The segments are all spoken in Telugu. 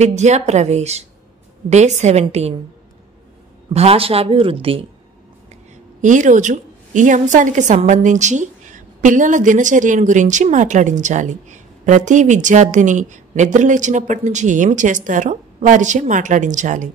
విద్యా ప్రవేశ్ డే 17 భాషాభివృద్ధి. ఈరోజు ఈ అంశానికి సంబంధించి పిల్లల దినచర్యను గురించి మాట్లాడించాలి. ప్రతి విద్యార్థిని నిద్రలేచినప్పటి నుంచి ఏమి చేస్తారో వారిచే మాట్లాడించాలి.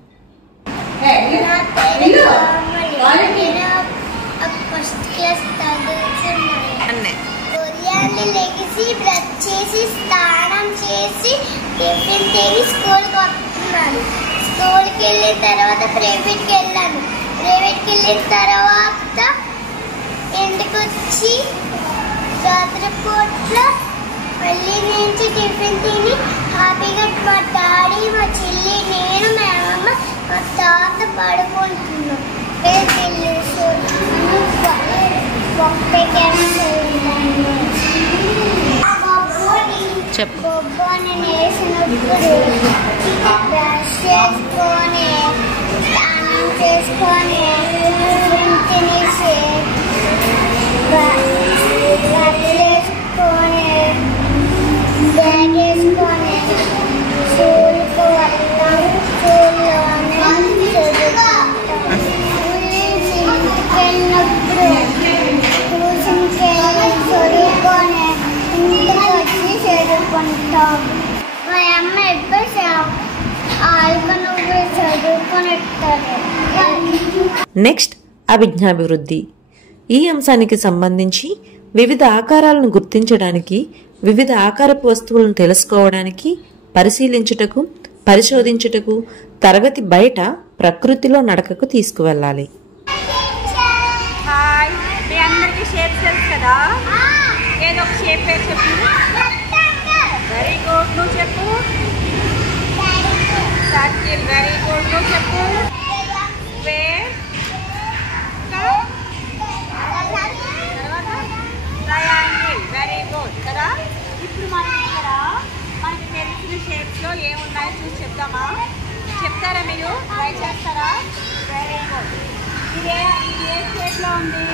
స్కూల్కి వెళ్ళిన తర్వాత ప్రైవేట్కి వెళ్ళాను. ప్రైవేట్కి వెళ్ళిన తర్వాత ఇంటికి వచ్చి రాత్రి పూట్ల మళ్ళీ నుంచి టిఫిన్ తిని హ్యాపీగా మా డాడీ, మా చెల్లి, నేను, మా అమ్మ, మా తాత పడుకుంటున్నాం. నేను వేసినప్పుడు బ్రష్ చేసుకొని స్నానం చేసుకొని తినేసి బట్టలు వేసుకొని బ్యాగ్ వేసుకొని స్కూల్కి వెళ్తాం. స్కూల్లోనే చదువుకుంటాం. ఇంటికి వెళ్ళినప్పుడు ట్యూషన్కి వెళ్ళి చదువుకొని ఇంటికి వచ్చి చదువుకుంటాం. మా అమ్మ ఎప్పుడు నెక్స్ట్ అభిజ్ఞాభివృద్ధి. ఈ అంశానికి సంబంధించి వివిధ ఆకారాలను గుర్తించడానికి, వివిధ ఆకారపు వస్తువులను తెలుసుకోవడానికి, పరిశీలించుటకు, పరిశోధించుటకు తరగతి బయట ప్రకృతిలో నడకకు తీసుకువెళ్ళాలి. Very good. నువ్వు చెప్పు. సర్కిల్. Very good. నువ్వు చెప్పు. స్క్వేర్. ట్రయాంగిల్. వెరీ గుడ్ కదా. ఇప్పుడు మనకి తెలిసిన షేప్స్ లో ఏమున్నాయో చూసి చెప్తామా? చెప్తారా మీరు? ట్రై చేస్తారా? Very good. ఇది ఏ షేప్ లో ఉంది?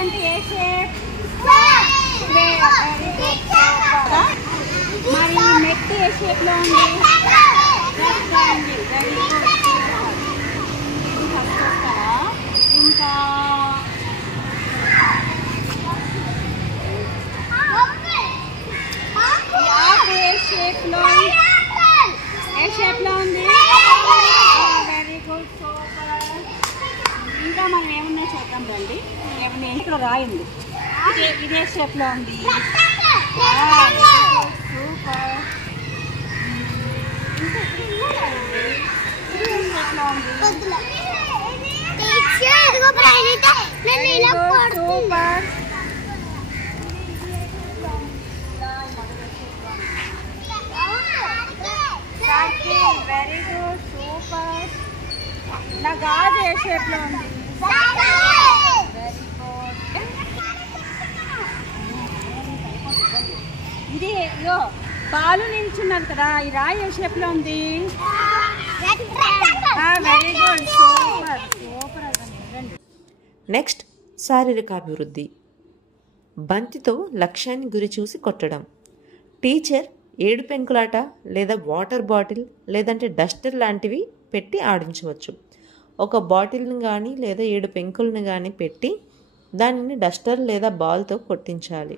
అంటే ఏ షేప్? మరి నెక్ ఏ షేప్ లో ఉంది? రెక్టాంగిల్. Very good. ఇంకా ఏ షేప్ లో ఉంది? Very good. సూపర్. ఇంకా మనం ఏమన్నా చూద్దాం రండి. ఏమన్నా ఇంట్లో రాయింది. ఇదే షేప్ లో ఉంది. సూపర్. Very good. సూపర్. నా గాజు ఏ షేప్ లో ఉంది? Very good. ఇది బాలు నిల్చున్నది కదా, ఈ రాయి ఏ షేప్ లో ఉంది? Very good. Super. Super. Next శారీరకాభివృద్ధి. బంతితో లక్ష్యాన్ని గురి చూసి కొట్టడం. టీచర్ ఏడు పెంకులాట లేదా వాటర్ బాటిల్ లేదంటే డస్టర్ లాంటివి పెట్టి ఆడించవచ్చు. ఒక బాటిల్ని కానీ లేదా 7 పెంకులను కానీ పెట్టి దానిని డస్టర్ లేదా బాల్తో కొట్టించాలి.